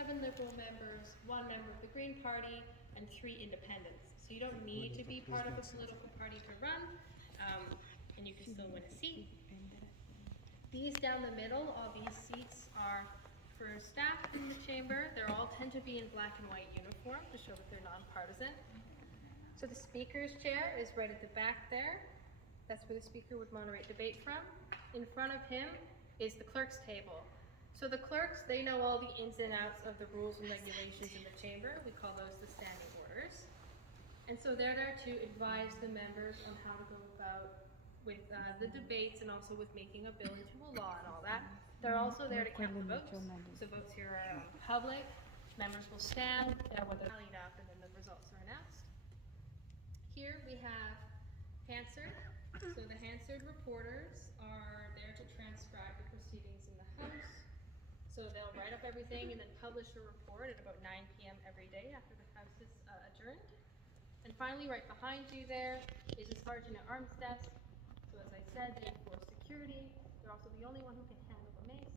7 Liberal members, 1 member of the Green Party, and 3 independents. So you don't need to be part of a political party to run, and you can still win a seat. These down the middle, all these seats are for staff in the chamber. They all tend to be in black and white uniform to show that they're nonpartisan. So the speaker's chair is right at the back there. That's where the speaker would moderate debate from. In front of him is the clerk's table. So the clerks, they know all the ins and outs of the rules and regulations in the chamber. We call those the standing orders. And so they're there to advise the members on how to go about with the debates and also with making a bill into a law and all that. They're also there to count the votes. So votes here are public. Members will stand when they're tallied up, and then the results are announced. Here we have Hansard. So the Hansard reporters are there to transcribe the proceedings in the House. So they'll write up everything and then publish a report at about 9 p.m. every day after the House is adjourned. And finally, right behind you there is a sergeant at arms desk. So as I said, they enforce security. They're also the only one who can handle the mace.